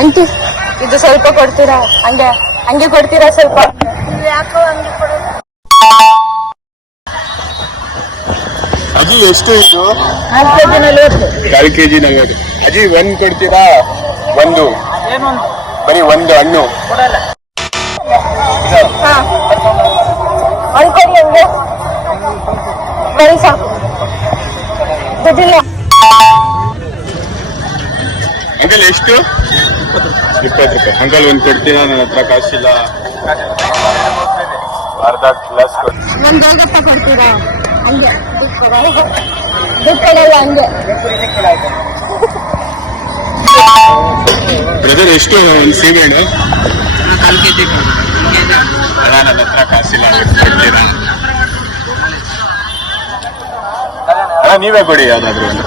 ಅಂಟಿ ಇದು ಸ್ವಲ್ಪ ಕೊಡ್ತೀರಾ? ಹಂಗೆ ಹಂಗೆ ಕೊಡ್ತೀರಾ ಸ್ವಲ್ಪ? ಯಾಕೋ ಹಂಗೆ ಕೊಡೋದು. ಅಜ್ಜಿ ಎಷ್ಟು ಇದು? 4 kg 40. 4 kg 40. ಅಜ್ಜಿ ಒಂದ್ ಕೊಡ್ತೀರಾ? ಒಂದು ಬರೀ ಒಂದು ಹಣ್ಣು ಕೊಡಲ್ಲ. ಹಾ ಒಂದು ಕೊಡಿ ಹಂಗೆ ಬರೀ ಸಾಕು. ದುಡ್ಡಿಲ್ಲ. ಅಂಕಲ್ ಎಷ್ಟು? 20 ರೂಪಾಯಿ. ಅಂಕಲ್ ಒಂದ್ ಕೊಡ್ತೀರಾ? ನನ್ನ ಹತ್ರ ಕಾಸಿಲ್ಲ. ಅರ್ಧ ಗ್ಲಾಸ್ ಒಂದ್ ಹೋಗಪ್ಪ ಕೊಡ್ತೀರಾ? ಹಂಗೆ ದುಡ್ಡು ಕೊಡಲ್ಲ ಹಂಗೆ. ಬ್ರದರ್ ಎಷ್ಟು ಒಂದು ಸೀಬೆಹಣ್ಣು? 4 kg. ನನ್ನ ಹತ್ರ ಕಾಸಿಲ್ಲ, ಕೊಡ್ತೀರಾ? ನೀವೇ ಕೊಡಿ ಯಾವ್ದಾದ್ರು ಒಂದು.